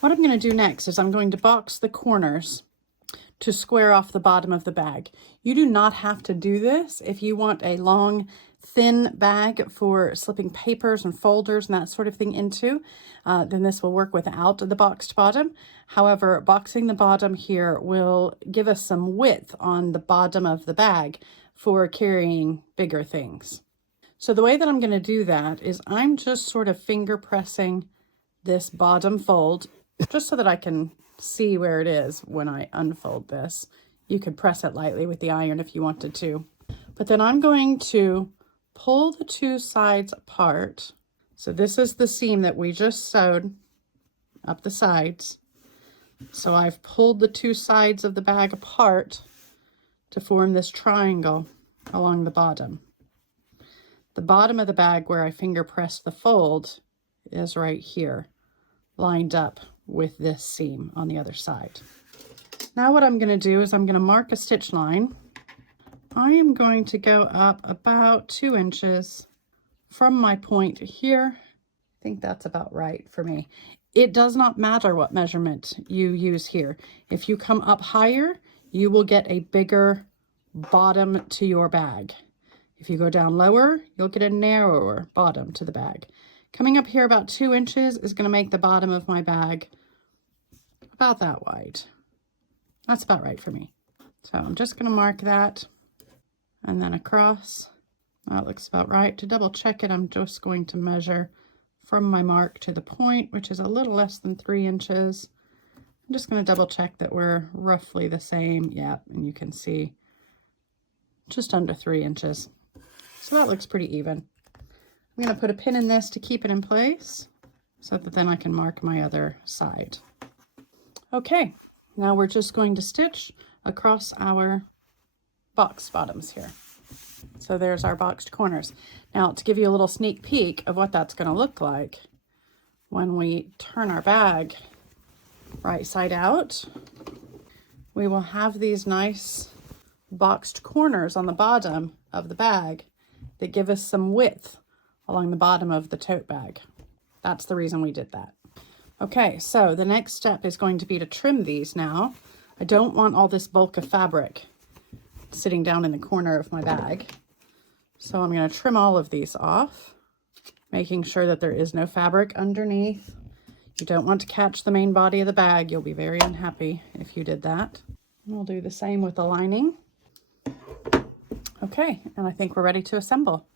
What I'm going to do next is I'm going to box the corners to square off the bottom of the bag. You do not have to do this if you want a long, thin bag for slipping papers and folders and that sort of thing into, then this will work without the boxed bottom. However, boxing the bottom here will give us some width on the bottom of the bag for carrying bigger things. So the way that I'm going to do that is I'm just sort of finger pressing this bottom fold just so that I can see where it is when I unfold this. You could press it lightly with the iron if you wanted to. But then I'm going to pull the two sides apart. So this is the seam that we just sewed up the sides. So I've pulled the two sides of the bag apart to form this triangle along the bottom. The bottom of the bag where I finger pressed the fold is right here, lined up with this seam on the other side. Now what I'm going to do is I'm going to mark a stitch line. I am going to go up about 2 inches from my point here. I think that's about right for me. It does not matter what measurement you use here. If you come up higher, you will get a bigger bottom to your bag. If you go down lower, you'll get a narrower bottom to the bag. Coming up here about 2 inches is going to make the bottom of my bag about that wide. That's about right for me. So I'm just going to mark that and then across. That looks about right. To double check it, I'm just going to measure from my mark to the point, which is a little less than 3 inches. I'm just going to double check that we're roughly the same. Yeah, and you can see just under 3 inches. So that looks pretty even. I'm going to put a pin in this to keep it in place so that then I can mark my other side. Okay, now we're just going to stitch across our box bottoms here. So there's our boxed corners. Now to give you a little sneak peek of what that's going to look like when we turn our bag right side out, we will have these nice boxed corners on the bottom of the bag that give us some width along the bottom of the tote bag. That's the reason we did that. Okay, so the next step is going to be to trim these now. I don't want all this bulk of fabric sitting down in the corner of my bag. So I'm going to trim all of these off, making sure that there is no fabric underneath. You don't want to catch the main body of the bag. You'll be very unhappy if you did that. We'll do the same with the lining. Okay, and I think we're ready to assemble.